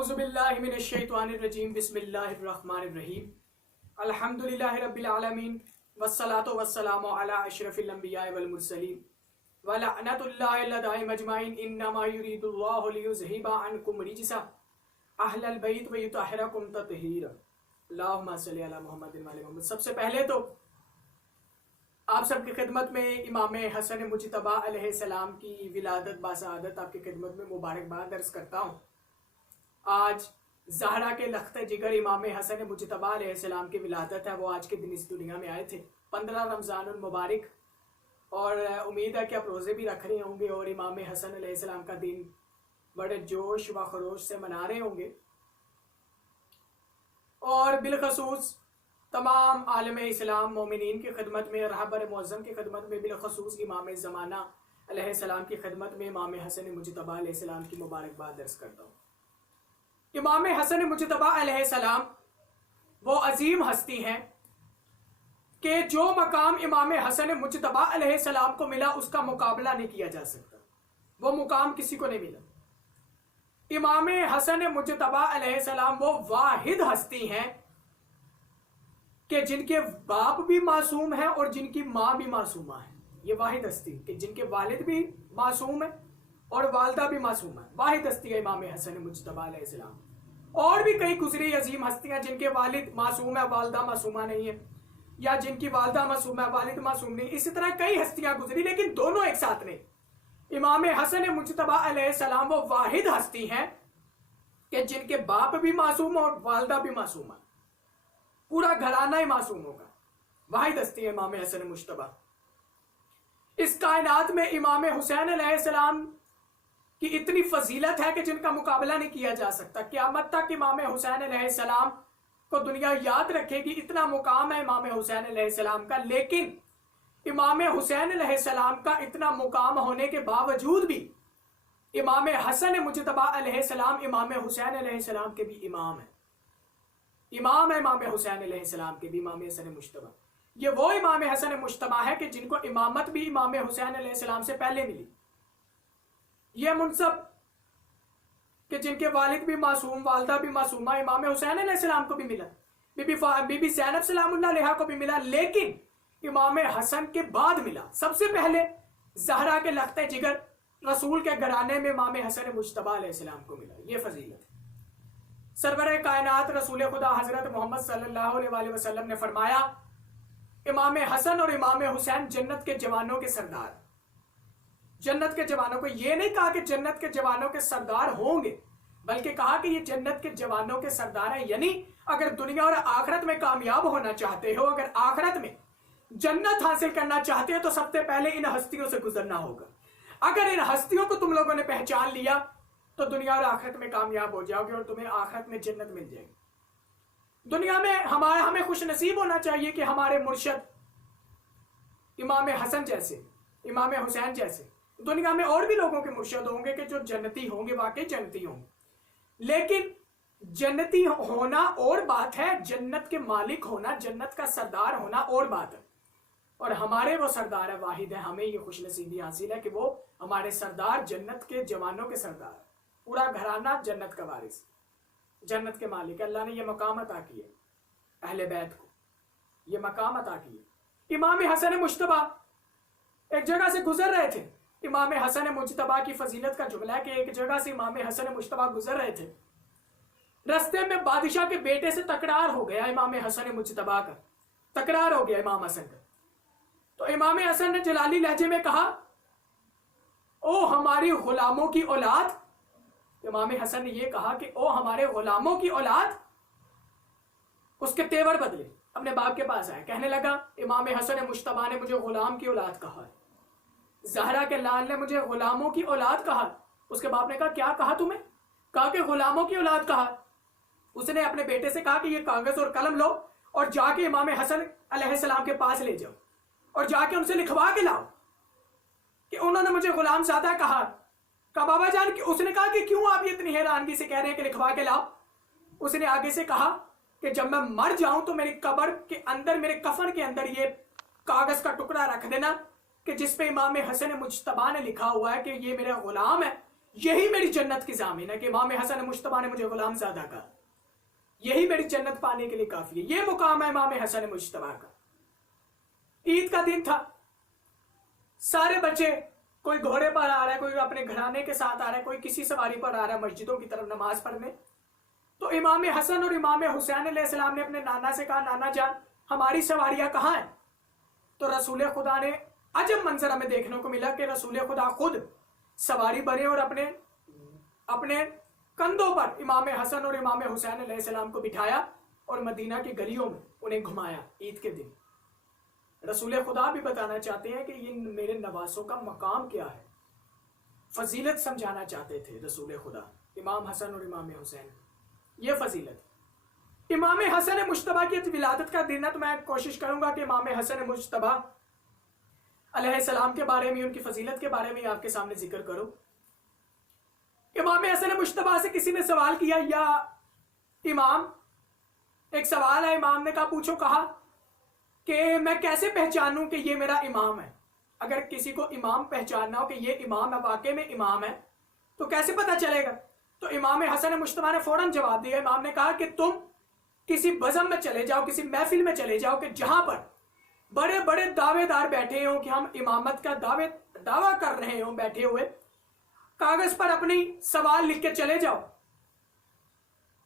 اعوذ باللہ من الشیطان الرجیم بسم اللہ الرحمن الرحیم الحمدللہ رب العالمین والصلاة والسلام علی اشرف الانبیاء والمرسلین ولعنت اللہ لدائم اجمعین انما یرید اللہ لیذہب عنکم رجس اہل البیت ویطہرکم تطہیرا اللہم صلی علی محمد وعلی محمد۔ سب سے پہلے تو آپ سب کی خدمت میں امام حسن مجتبیٰ علیہ السلام کی ولادت باسعادت آپ کی خدمت میں مبارکباد عرض کرتا ہوں۔ آج زہرا کے لخت جگر امام حسن مجتبیٰ علیہ السلام کی ولادت ہے۔ وہ آج کے دن اس دنیا میں آئے تھے 15 رمضان المبارک، اور امید ہے کہ آپ روزے بھی رکھ رہے ہوں گے اور امام حسن علیہ السلام کا دن بڑے جوش و خروش سے منا رہے ہوں گے، اور بالخصوص تمام عالم اسلام مومنین کی خدمت میں، رہبر معظم کی خدمت میں، بالخصوص امام زمانہ علیہ السلام کی خدمت میں امام حسن مجتبیٰ علیہ السلام کی مبارکباد عرض کرتا ہوں۔ امام حسن مجتبیٰ علیہ السلام وہ عظیم ہستی ہیں کہ جو مقام امام حسن مجتبیٰ علیہ السلام کو ملا اس کا مقابلہ نہیں کیا جا سکتا، وہ مقام کسی کو نہیں ملا۔ امام حسن مجتبیٰ علیہ السلام وہ واحد ہستی ہیں کہ جن کے باپ بھی معصوم ہیں اور جن کی ماں بھی معصومہ ہے۔ یہ واحد ہستی کہ جن کے والد بھی معصوم ہیں اور والدہ بھی معصوم ہے، واحد ہستی ہے امام حسن مجتبیٰ علیہ السلام۔ اور بھی کئی گزری عظیم ہستیاں جن کے والد معصوم ہے والدہ معصومہ نہیں ہے، یا جن کی والدہ معصوم ہے والد معصوم نہیں، اسی طرح کئی ہستیاں گزری، لیکن دونوں ایک ساتھ نہیں۔ امام حسن مجتبیٰ علیہ السلام وہ واحد ہستی ہیں کہ جن کے باپ بھی معصوم اور والدہ بھی معصوم ہے، پورا گھرانہ ہی معصوم ہوگا، واحد ہستی ہے امام حسن مجتبیٰ۔ اس کائنات میں امام حسین علیہ السلام کی اتنی فضیلت ہے کہ جن کا مقابلہ نہیں کیا جا سکتا۔ قیامت تک امام حسین علیہ السلام کو دنیا یاد رکھے گی، اتنا مقام ہے امام حسین علیہ السلام کا۔ لیکن امام حسین علیہ السلام کا اتنا مقام ہونے کے باوجود بھی امام حسن مجتبیٰ علیہ السلام امام حسین علیہ السلام کے بھی امام ہیں، امام ہے امام حسین علیہ السلام کے بھی، امام حسن مجتبیٰ۔ یہ وہ امام حسن مجتبیٰ ہے کہ جن کو امامت بھی امام حسین علیہ السلام سے پہلے ملی۔ یہ منصب کہ جن کے والد بھی معصوم والدہ بھی معصومہ، امام حسین علیہ السلام کو بھی ملا، بی بی زینب سلام اللہ علیہا کو بھی ملا، لیکن امام حسن کے بعد ملا۔ سب سے پہلے زہرا کے لخت جگر رسول کے گھرانے میں امام حسن مجتبیٰ علیہ السلام کو ملا۔ یہ فضیلت ہے۔ سرور کائنات رسول خدا حضرت محمد صلی اللہ علیہ وآلہ وسلم نے فرمایا، امام حسن اور امام حسین جنت کے جوانوں کے سردار۔ جنت کے جوانوں کو یہ نہیں کہا کہ جنت کے جوانوں کے سردار ہوں گے، بلکہ کہا کہ یہ جنت کے جوانوں کے سردار ہیں۔ یعنی اگر دنیا اور آخرت میں کامیاب ہونا چاہتے ہو، اگر آخرت میں جنت حاصل کرنا چاہتے ہو تو سب سے پہلے ان ہستیوں سے گزرنا ہوگا۔ اگر ان ہستیوں کو تم لوگوں نے پہچان لیا تو دنیا اور آخرت میں کامیاب ہو جاؤ گے اور تمہیں آخرت میں جنت مل جائے گی۔ دنیا میں ہمیں خوش نصیب ہونا چاہیے کہ ہمارے مرشد امام حسن جیسے، امام حسین جیسے، دنیا میں اور بھی لوگوں کے مرشد ہوں گے کہ جو جنتی ہوں گے، واقعی جنتی ہوں گے، لیکن جنتی ہونا اور بات ہے، جنت کے مالک ہونا، جنت کا سردار ہونا اور بات ہے۔ اور ہمارے وہ سردار ہے، واحد ہے، ہمیں یہ خوش نصیبی حاصل ہے کہ وہ ہمارے سردار جنت کے جوانوں کے سردار، پورا گھرانہ جنت کا وارث، جنت کے مالک۔ اللہ نے یہ مقام عطا کیا اہل بیت کو، یہ مقام عطا کیا۔ امام حسن مجتبیٰ ایک جگہ سے گزر رہے تھے۔ امام حسن مجتبیٰ کی فضیلت کا جملہ ہے کہ ایک جگہ سے امام حسن مجتبیٰ گزر رہے تھے، رستے میں بادشاہ کے بیٹے سے تکرار ہو گیا، امام حسن مجتبیٰ کا تکرار ہو گیا امام حسن کا۔ تو امام حسن نے جلالی لہجے میں کہا، او ہماری غلاموں کی اولاد۔ امام حسن نے یہ کہا کہ او ہمارے غلاموں کی اولاد۔ اس کے تیور بدلے، اپنے باپ کے پاس آئے، کہنے لگا امام حسن مجتبیٰ نے مجھے غلام کی اولاد کہا ہے، زہرا کے لال نے مجھے غلاموں کی اولاد کہا۔ اس کے باپ نے کہا کیا کہا تمہیں؟ کہا کہ غلاموں کی اولاد کہا۔ اس نے اپنے بیٹے سے کہا کہ یہ کاغذ اور قلم لو اور جا کے امام حسن علیہ السلام کے پاس لے جاؤ اور جا کے ان سے لکھوا کے لاؤ کہ انہوں نے مجھے غلام زادہ کہا۔ کہا بابا جان، اس نے کہا کہ کیوں آپ یہ اتنی حیرانگی سے کہہ رہے ہیں کہ لکھوا کے لاؤ؟ اس نے آگے سے کہا کہ جب میں مر جاؤں تو میری قبر کے اندر، میرے کفن کے اندر یہ کاغذ کا ٹکڑا رکھ دینا کہ جس پہ امام حسن مجتبیٰ نے لکھا ہوا ہے کہ یہ میرا غلام ہے، یہی میری جنت کی ضامن ہے کہ امام حسن مجتبیٰ نے مجھے غلام زادہ کہا، یہی میری جنت پانے کے لیے کافی ہے۔ یہ مقام ہے امام حسن مجتبیٰ کا۔ عید کا دن تھا، سارے بچے، کوئی گھوڑے پر آ رہا ہے، کوئی اپنے گھرانے کے ساتھ آ رہا ہے، کوئی کسی سواری پر آ رہا ہے مسجدوں کی طرف نماز پڑھنے۔ تو امام حسن اور امام حسین علیہ السلام نے اپنے نانا سے کہا، نانا جان ہماری سواریاں کہاں ہیں؟ تو رسول خدا نے عجب منظر ہمیں دیکھنے کو ملا کہ رسول خدا خود سواری بنے اور اپنے کندھوں پر امام حسن اور امام حسین علیہ السلام کو بٹھایا اور مدینہ کی گلیوں میں انہیں گھمایا عید کے دن۔ رسول خدا بھی بتانا چاہتے ہیں کہ یہ میرے نواسوں کا مقام کیا ہے، فضیلت سمجھانا چاہتے تھے رسول خدا امام حسن اور امام حسین، یہ فضیلت۔ امام حسن مجتبیٰ کی ولادت کا دن ہے، تو میں کوشش کروں گا کہ امام حسن مجتبیٰ علیہ السلام کے بارے میں، ان کی فضیلت کے بارے میں آپ کے سامنے ذکر کروں۔ امام حسن مجتبیٰ سے کسی نے سوال کیا، یا امام، ایک سوال ہے، امام نے کہا پوچھو، کہا کہ میں کیسے پہچانوں کہ یہ میرا امام ہے؟ اگر کسی کو امام پہچاننا ہو کہ یہ امام ہے، واقعی میں امام ہے، تو کیسے پتہ چلے گا؟ تو امام حسن مجتبیٰ نے فوراً جواب دیا۔ امام نے کہا کہ تم کسی بزم میں چلے جاؤ، کسی محفل میں چلے جاؤ کہ جہاں پر بڑے بڑے دعوے دار بیٹھے ہوں کہ ہم امامت کا دعویٰ کر رہے ہوں، بیٹھے ہوئے، کاغذ پر اپنی سوال لکھ کے چلے جاؤ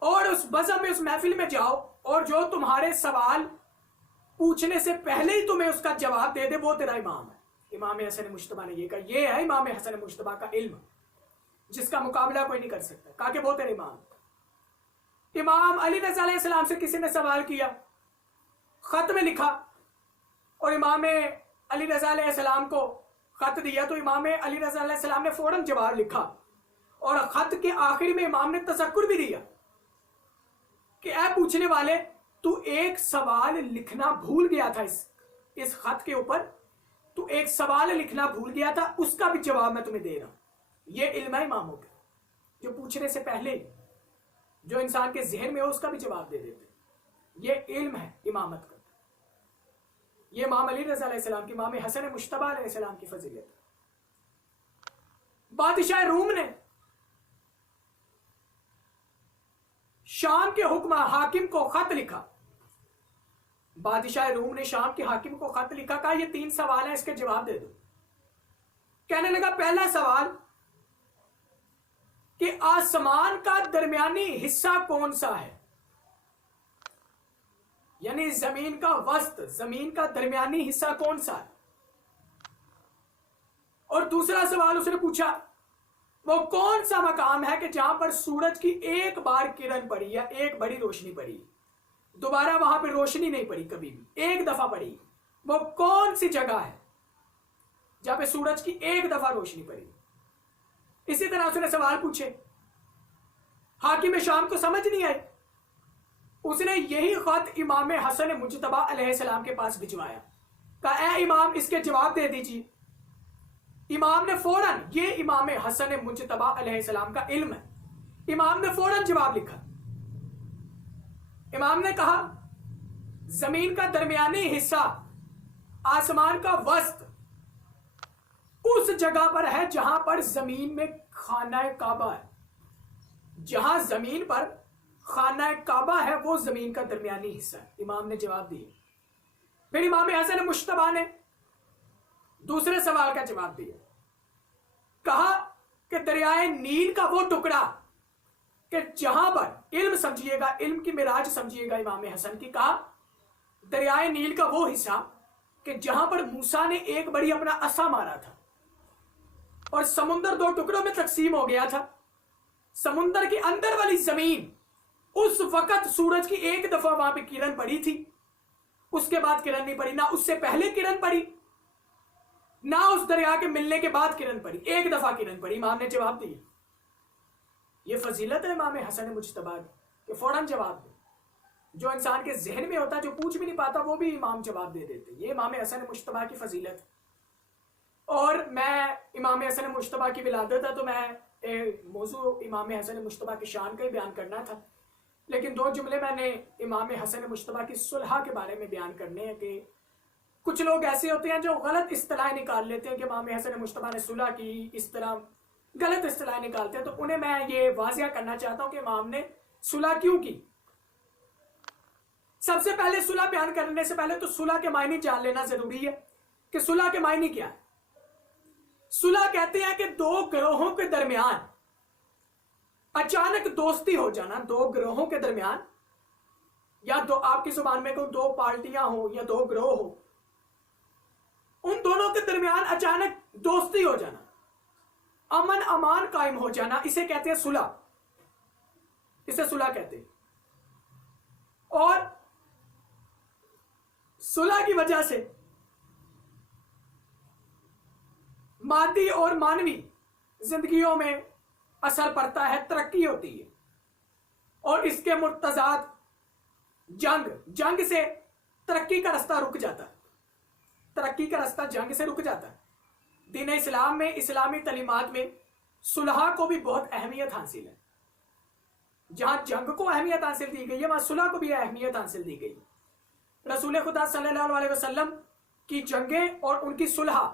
اور اس بزم میں، اس محفل میں جاؤ، اور جو تمہارے سوال پوچھنے سے پہلے ہی تمہیں اس کا جواب دے دے، وہ تیرا امام ہے۔ امام حسن مجتبیٰ نے یہ کہا، یہ ہے امام حسن مجتبیٰ کا علم جس کا مقابلہ کوئی نہیں کر سکتا، کہا کہ وہ تیرے امام۔ امام علی رضا علیہ السلام سے کسی نے سوال کیا، خط میں لکھا، اور امام علی رضا علیہ السلام کو خط دیا، تو امام علی رضا علیہ السلام نے فوراً جواب لکھا، اور خط کے آخر میں امام نے تذکر بھی دیا کہ اے پوچھنے والے، تو ایک سوال لکھنا بھول گیا تھا، اس خط کے اوپر تو ایک سوال لکھنا بھول گیا تھا، اس کا بھی جواب میں تمہیں دے رہا ہوں۔ یہ علم ہے اماموں کا، جو پوچھنے سے پہلے جو انسان کے ذہن میں ہو اس کا بھی جواب دے دیتے، یہ علم ہے امامت کا۔ یہ امام علی رضا علیہ السلام کی، امام حسن مجتبیٰ علیہ السلام کی فضیلت۔ بادشاہ روم نے شام کے حاکم کو خط لکھا، بادشاہ روم نے شام کے حاکم کو خط لکھا، کہا یہ 3 سوال ہیں، اس کے جواب دے دو۔ کہنے لگا، پہلا سوال کہ آسمان کا درمیانی حصہ کون سا ہے؟ یعنی زمین کا وسط، زمین کا درمیانی حصہ کون سا ہے؟ اور دوسرا سوال اس نے پوچھا، وہ کون سا مقام ہے کہ جہاں پر سورج کی ایک بار کرن پڑی یا ایک بڑی روشنی پڑی، دوبارہ وہاں پہ روشنی نہیں پڑی، کبھی بھی ایک دفعہ پڑی، وہ کون سی جگہ ہے جہاں پہ سورج کی ایک دفعہ روشنی پڑی؟ اسی طرح اس نے سوال پوچھے، حاکم شام کو سمجھ نہیں آئی، اس نے یہی خط امام حسن مجتبیٰ علیہ السلام کے پاس بھجوایا، کہا اے امام اس کے جواب دے دیجیے۔ امام نے فوراً، یہ امام حسن مجتبیٰ علیہ السلام کا علم ہے، امام نے فوراً جواب لکھا۔ امام نے کہا زمین کا درمیانی حصہ، آسمان کا وسط اس جگہ پر ہے جہاں پر زمین میں خانہ کعبہ ہے، جہاں زمین پر خانہ کعبہ ہے وہ زمین کا درمیانی حصہ ہے، امام نے جواب دیا۔ پھر امام حسن مجتبیٰ نے دوسرے سوال کا جواب دیا، کہا کہ دریائے نیل کا وہ ٹکڑا کہ جہاں پر، علم سمجھیے گا، علم کی معراج سمجھیے گا امام حسن کی، کہا دریائے نیل کا وہ حصہ کہ جہاں پر موسیٰ نے ایک بڑی اپنا عصا مارا تھا اور سمندر 2 ٹکڑوں میں تقسیم ہو گیا تھا، سمندر کے اندر والی زمین اس وقت سورج کی ایک دفعہ وہاں پہ کرن پڑی تھی، اس کے بعد کرن نہیں پڑی، نہ اس سے پہلے کرن پڑی، نہ اس دریا کے ملنے کے بعد کرن پڑی، ایک دفعہ کرن پڑی۔ امام نے جواب دیا۔ یہ فضیلت ہے امام حسن مجتبیٰ کی کہ فوراً جواب دے، جو انسان کے ذہن میں ہوتا ہے، جو پوچھ بھی نہیں پاتا، وہ بھی امام جواب دے دیتے، یہ امام حسن مجتبیٰ کی فضیلت ہے۔ اور میں امام حسن مجتبیٰ کی ولادت ہے تو میں موضوع امام حسن مجتبیٰ کی شان کا ہی بیان کرنا تھا، لیکن 2 جملے میں نے امام حسن مجتبیٰ کی صلح کے بارے میں بیان کرنے ہیں کہ کچھ لوگ ایسے ہوتے ہیں جو غلط اصطلاح نکال لیتے ہیں کہ امام حسن مجتبیٰ نے صلح کی، اس طرح غلط اصطلاح نکالتے ہیں، تو انہیں میں یہ واضح کرنا چاہتا ہوں کہ امام نے صلح کیوں کی۔ سب سے پہلے صلح بیان کرنے سے پہلے تو صلح کے معنی جان لینا ضروری ہے کہ صلح کے معنی کیا ہے۔ صلح کہتے ہیں کہ دو گروہوں کے درمیان اچانک دوستی ہو جانا، دو گروہوں کے درمیان، یا دو، آپ کی زبان میں کہوں، دو پارٹیاں ہوں یا دو گروہ ہوں، ان دونوں کے درمیان اچانک دوستی ہو جانا، امن امان قائم ہو جانا، اسے کہتے ہیں صلح، اسے صلح کہتے ہیں۔ اور صلح کی وجہ سے مادی اور مانوی زندگیوں میں اثر پڑتا ہے، ترقی ہوتی ہے، اور اس کے متضاد جنگ سے ترقی کا رستہ رک جاتا ہے، ترقی کا رستہ جنگ سے رک جاتا ہے۔ دین اسلام میں، اسلامی تعلیمات میں صلح کو بھی بہت اہمیت حاصل ہے۔ جہاں جنگ کو اہمیت حاصل دی گئی ہے وہاں صلح کو بھی اہمیت حاصل دی گئی۔ رسول خدا صلی اللہ علیہ وسلم کی جنگیں اور ان کی صلح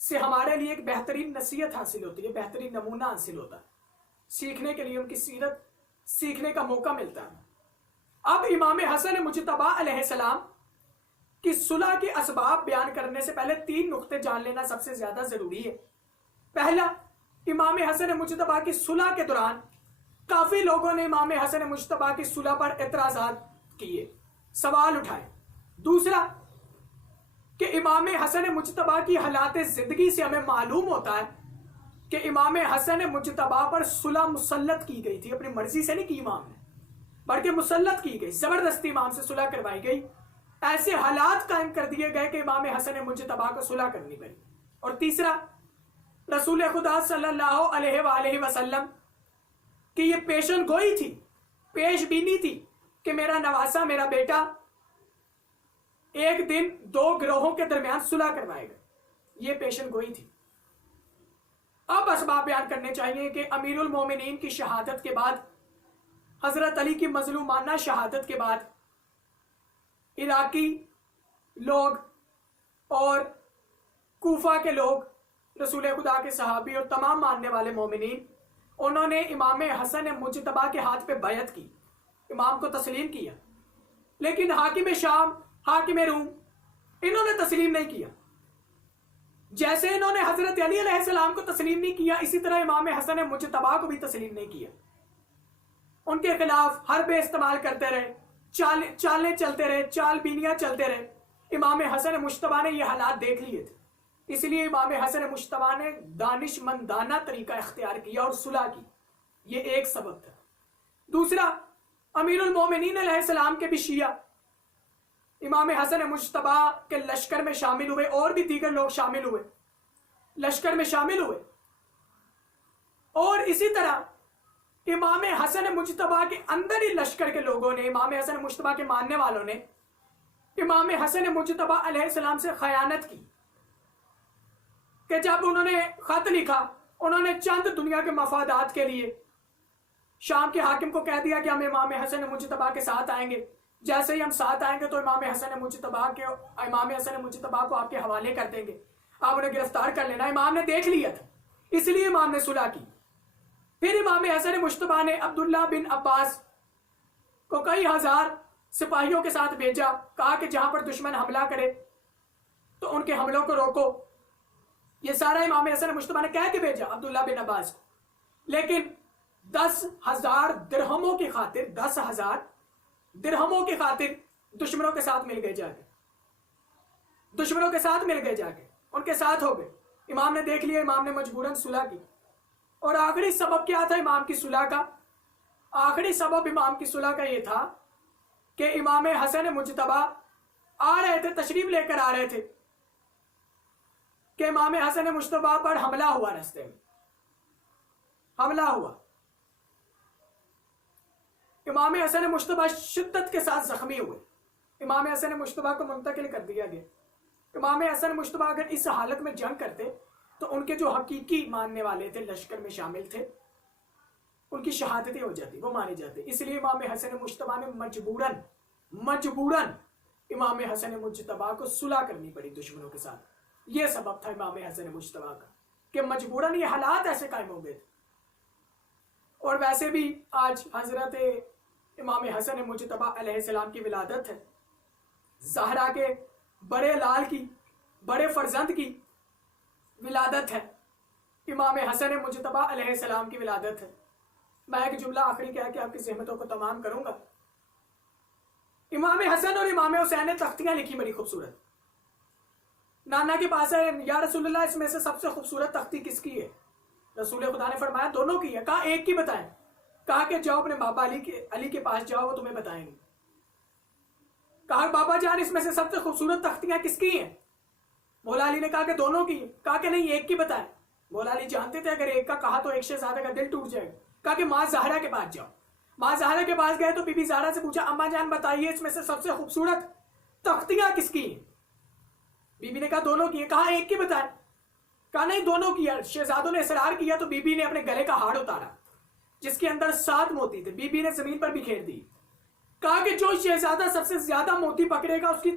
سے ہمارے لیے ایک بہترین نصیحت حاصل ہوتی ہے، بہترین نمونہ حاصل ہوتا ہے، سیکھنے کے لیے ان کی سیرت سیکھنے کا موقع ملتا ہے۔ اب امام حسن مجتبی علیہ السلام کی صلح کے اسباب بیان کرنے سے پہلے 3 نقطے جان لینا سب سے زیادہ ضروری ہے۔ پہلا، امام حسن مجتبی کی صلح کے دوران کافی لوگوں نے امام حسن مجتبی کی صلح پر اعتراضات کیے، سوال اٹھائے۔ دوسرا کہ امام حسن مجتبی کی حالات زندگی سے ہمیں معلوم ہوتا ہے کہ امام حسن مجتبی پر صلح مسلط کی گئی تھی، اپنی مرضی سے نہیں کی امام نے، بلکہ مسلط کی گئی، زبردستی امام سے صلح کروائی گئی، ایسے حالات قائم کر دیے گئے کہ امام حسن مجتبی کو صلح کرنی پڑی۔ اور تیسرا، رسول خدا صلی اللہ علیہ وآلہ وسلم کی یہ پیشن گوئی تھی، پیش بینی تھی کہ میرا نواسا، میرا بیٹا ایک دن 2 گروہوں کے درمیان صلح کروائے گا، یہ پیشن گوئی تھی۔ اب اسباب بیان کرنے چاہیے کہ امیر المومنین کی شہادت کے بعد، حضرت علی کی مظلومانہ شہادت کے بعد، عراقی لوگ اور کوفہ کے لوگ، رسول خدا کے صحابی اور تمام ماننے والے مومنین، انہوں نے امام حسن مجتبی کے ہاتھ پہ بیعت کی، امام کو تسلیم کیا، لیکن حاکم شام، حاکم روم، انہوں نے تسلیم نہیں کیا۔ جیسے انہوں نے حضرت علی علیہ السلام کو تسلیم نہیں کیا، اسی طرح امام حسن مجتبی کو بھی تسلیم نہیں کیا، ان کے خلاف حربیں استعمال کرتے رہے، چالیں چلتے رہے، چال بینیاں چلتے رہے۔ امام حسن مجتبی نے یہ حالات دیکھ لیے تھے، اس لیے امام حسن مجتبی نے دانش مندانہ طریقہ اختیار کیا اور صلح کی، یہ ایک سبب تھا۔ دوسرا، امیر المومنین علیہ السلام کے بھی شیعہ امام حسن مجتبی کے لشکر میں شامل ہوئے، اور بھی دیگر لوگ شامل ہوئے، لشکر میں شامل ہوئے، اور اسی طرح امام حسن مجتبی کے اندر ہی لشکر کے لوگوں نے، امام حسن مجتبی کے ماننے والوں نے امام حسن مجتبی علیہ السلام سے خیانت کی، کہ جب انہوں نے خط لکھا، انہوں نے چند دنیا کے مفادات کے لیے شام کے حاکم کو کہہ دیا کہ ہم امام حسن مجتبی کے ساتھ آئیں گے، جیسے ہی ہم ساتھ آئیں گے تو امام حسن مجتبی کو آپ کے حوالے کر دیں گے، آپ انہیں گرفتار کر لینا۔ امام نے دیکھ لیا تھا، اس لیے امام نے صلح کی۔ پھر امام حسن مجتبی نے عبداللہ بن عباس کو کئی ہزار سپاہیوں کے ساتھ بھیجا، کہا کہ جہاں پر دشمن حملہ کرے تو ان کے حملوں کو روکو۔ یہ سارا امام حسن مجتبی نے کہہ کے بھیجا عبداللہ بن عباس کو، لیکن 10,000 درہموں کی خاطر، 10,000 درہموں کی خاطر دشمنوں کے ساتھ مل گئے جا کے، دشمنوں کے ساتھ مل گئے جا کے، ان کے ساتھ ہو گئے۔ امام نے دیکھ لیا، امام نے مجبوراً صلح کی۔ اور آخری سبب کیا تھا امام کی صلح کا؟ آخری سبب امام کی صلح کا یہ تھا کہ امام حسن مجتبی آ رہے تھے، تشریف لے کر آ رہے تھے کہ امام حسن مجتبی پر حملہ ہوا، راستے میں حملہ ہوا، امام حسن مجتبی شدت کے ساتھ زخمی ہوئے، امام حسن مجتبی کو منتقل کر دیا گیا۔ امام حسن مجتبی اگر اس حالت میں جنگ کرتے تو ان کے جو حقیقی ماننے والے تھے، لشکر میں شامل تھے، ان کی شہادتیں ہو جاتی، وہ مانے جاتے۔ اس لیے امام حسن مجتبی نے مجبوراً امام حسن مجتبی کو صلح کرنی پڑی دشمنوں کے ساتھ۔ یہ سبب تھا امام حسن مجتبی کا کہ مجبوراً یہ حالات ایسے قائم ہو گئے تھے. اور ویسے بھی آج حضرت امام حسن مجتبی علیہ السلام کی ولادت ہے. زہرا کے بڑے لال کی، بڑے فرزند کی ولادت ہے. امام حسن مجتبی علیہ السلام کی ولادت ہے. میں ایک جملہ آخری کہہ کے آپ کی زحمتوں کو تمام کروں گا. امام حسن اور امام حسین نے تختیاں لکھی بڑی خوبصورت. نانا کے پاس ہے، یا رسول اللہ اس میں سے سب سے خوبصورت تختی کس کی ہے؟ رسول خدا نے فرمایا دونوں کی ہے. کہا ایک کی بتائیں. کہا کہ جاؤ اپنے بابا علی کے پاس جاؤ، وہ تمہیں بتائیں گے. کہا بابا جان اس میں سے سب سے خوبصورت تختیاں کس کی ہیں؟ مولا علی نے کہا کہ دونوں کی. کہا کہ نہیں ایک کی بتائیں. مولا علی جانتے تھے اگر ایک کا کہا تو ایک شہزادے کا دل ٹوٹ جائے گا. کہا کہ ماں زہرا کے پاس جاؤ. ماں زہرا کے پاس گئے تو بی بی زہرا سے پوچھا اماں جان بتائیے اس میں سے سب سے خوبصورت تختیاں کس کی ہیں؟ بی بی نے کہا دونوں کی ہیں. کہا ایک کی بتائیں. کہا نہیں دونوں کی ہے. شہزادوں نے اصرار کیا تو بی بی نے اپنے گلے کا ہار اتارا جس کے اندر 7 موتی تھے. بی بی نے زمین پر بکھیر دی. کہا کہ جو شہزادہ سب سے زیادہ موتی پکڑے گا اس کی